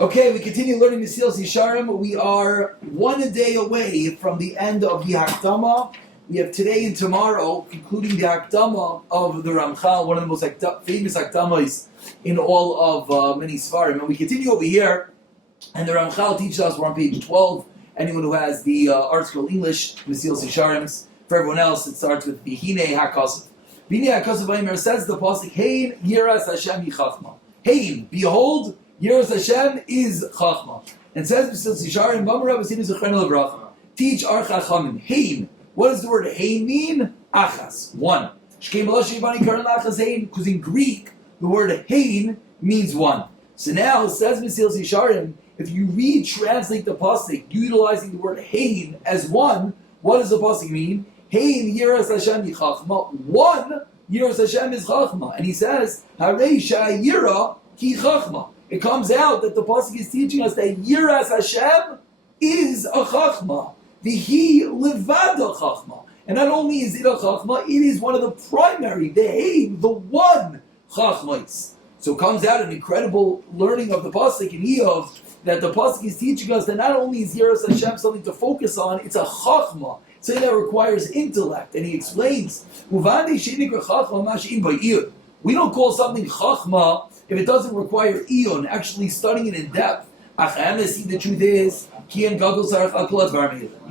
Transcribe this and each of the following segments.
Okay, we continue learning Mesilas Yesharim. We are one day away from the end of the Hakdama. We have today and tomorrow concluding the Hakdama of the Ramchal, one of the most famous Hakdamas in all of many Svarim. And we continue over here, and the Ramchal teaches us, we're on page 12. Anyone who has the article English, Mesilas Yesharim. For everyone else, it starts with V'hinei HaKasav. V'hinei HaKasav V'aymer says the pasuk, Hein Yiras Hashem Yichachma. Hein, behold, Yiras Hashem is Chachma. And says Mesilas Yesharim, V'amar Rabbi Sinu Zechrenu L'Bracha. Teach our Chachamim. Hein. What does the word Hein mean? Achas. One. Because in Greek, the word Hein means one. So now, says Mesilas Yesharim, if you translate the pasuk utilizing the word Hein as one, what does the pasuk mean? Hein Yiras Hashem Yichachma. One Yiras Hashem is Chachma. And he says, Harei Sha'yira Ki Chachma. It comes out that the pasuk is teaching us that Yiras Hashem is a Chachma. V'hi levada Chachma. And not only is it a Chachma, it is one of the primary, the Hein, the one Chachmais. So it comes out an incredible learning of the pasuk in Eov, that the pasuk is teaching us that not only is Yiras Hashem something to focus on, it's a Chachma, something that requires intellect. And he explains, we don't call something Chachma if it doesn't require Eon, actually studying it in depth. The truth is, you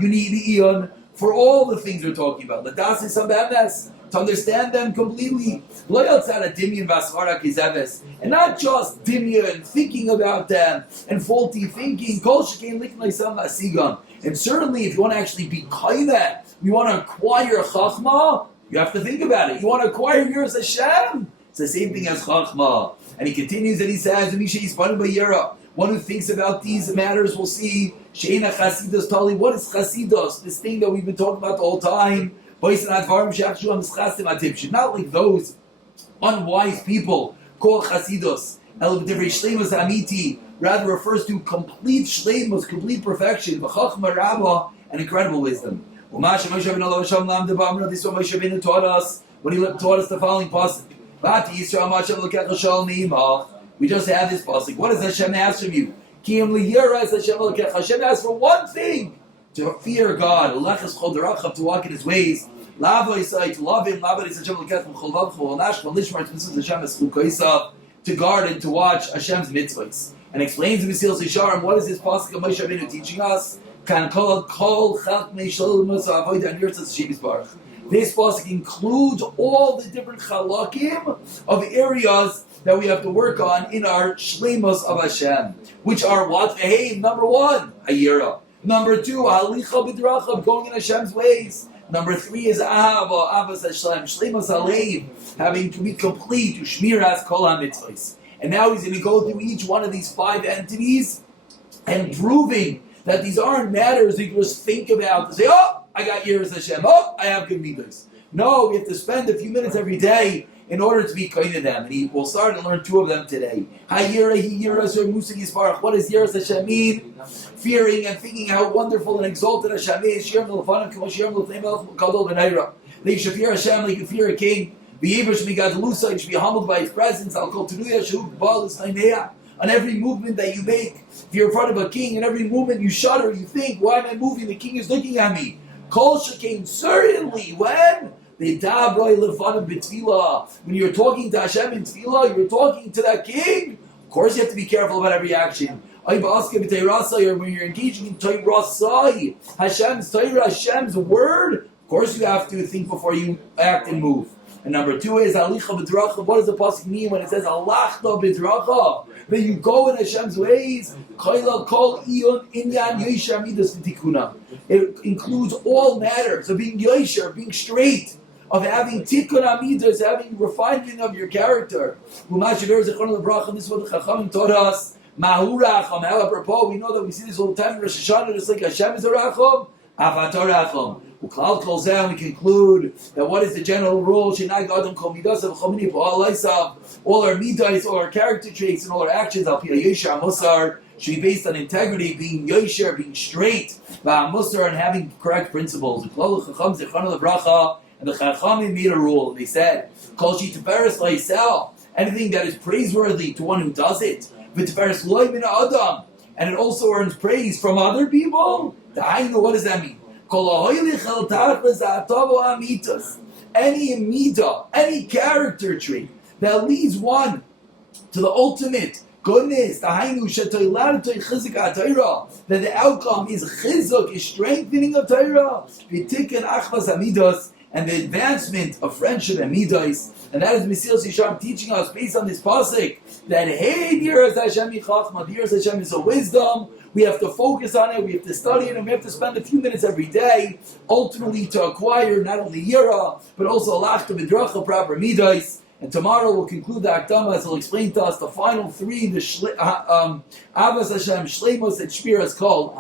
need the Eon for all the things we're talking about. To understand them completely. And not just dimya and thinking about them and faulty thinking. And certainly if you want to actually be kaineh, you want to acquire chachma, you have to think about it. You want to acquire Yiras Hashem? It's the same thing as chachma. And he continues and he says, one who thinks about these matters will see, what is chasidus? This thing that we've been talking about the whole time. Not like those unwise people call chasidus. Rather refers to complete shleimus, complete perfection, and incredible wisdom. This is what Moshe Rabbeinu taught us when he taught us the following pasuk. We just had this pasuk. What does Hashem ask from you? Hashem asks for one thing: to fear God, to walk in His ways, to love Him, to guard and to watch Hashem's mitzvahs. And explains in Mesilas Yesharim, what is this pasuk of Moshe Rabbeinu teaching us? This pasuk includes all the different chalakim of areas that we have to work on in our shleimus of Hashem, which are what? Hey, number one, Hayira. Number two, Halicha b'drachav, going in Hashem's ways. Number three is Ahava, Avas Hashem, Shleimus Alev, having to be complete, to shmiras kol ha-mitzvahs. And now he's going to go through each one of these five entities and proving that these aren't matters that you just think about and say, oh, I got Yiras Hashem, oh, I have good midos. No, we have to spend a few minutes every day in order to be kind to them. And we'll start and learn two of them today. What does Yiras Hashem mean? Fearing and thinking how wonderful and exalted Hashem is. They should fear Hashem like you fear a king. You should be humbled by His presence. On every movement that you make, if you're in front of a king, in every movement you shudder, you think, why am I moving? The king is looking at me. Kol Shekain, certainly, when? When you're talking to Hashem in tefillah, you're talking to that king. Of course, you have to be careful about every action. When you're engaging in Tayrasai, Hashem's Tayrah, Hashem's word, of course you have to think before you act and move. And number two is Halicha b'dracha. What does the pasuk mean when it says Halachta b'dracha? That you go in Hashem's ways. It includes all matters of being yosher, being straight, of having tikkun amidas, having refinement of your character. This is what the Chachamim taught us. Mahuracham. How apropos, we know that we see this all the time in Rosh Hashanah, just like Hashem is a racham, avatar racham. We conclude that what is the general rule? All our midas, all our character traits, and all our actions should be based on integrity, being yosher, being straight, and having correct principles. And the Chachamim made a rule. They said, anything that is praiseworthy to one who does it, v'tiferes loy min adam, and it also earns praise from other people. What does that mean? Any midah, any character trait that leads one to the ultimate goodness, that the outcome is chizuk, is strengthening of Torah, and the advancement of friendship and midas. And that is Mesilas Yesharim teaching us based on this pasuk that hey, Diras Hashem yichachma, Diras Hashem is a wisdom. We have to focus on it, we have to study it, and we have to spend a few minutes every day, ultimately to acquire not only yira, but also alachta midracha, proper midas. And tomorrow we'll conclude the Akdama as he'll explain to us the final three, the Avas Hashem Shleimos that Shmir is called.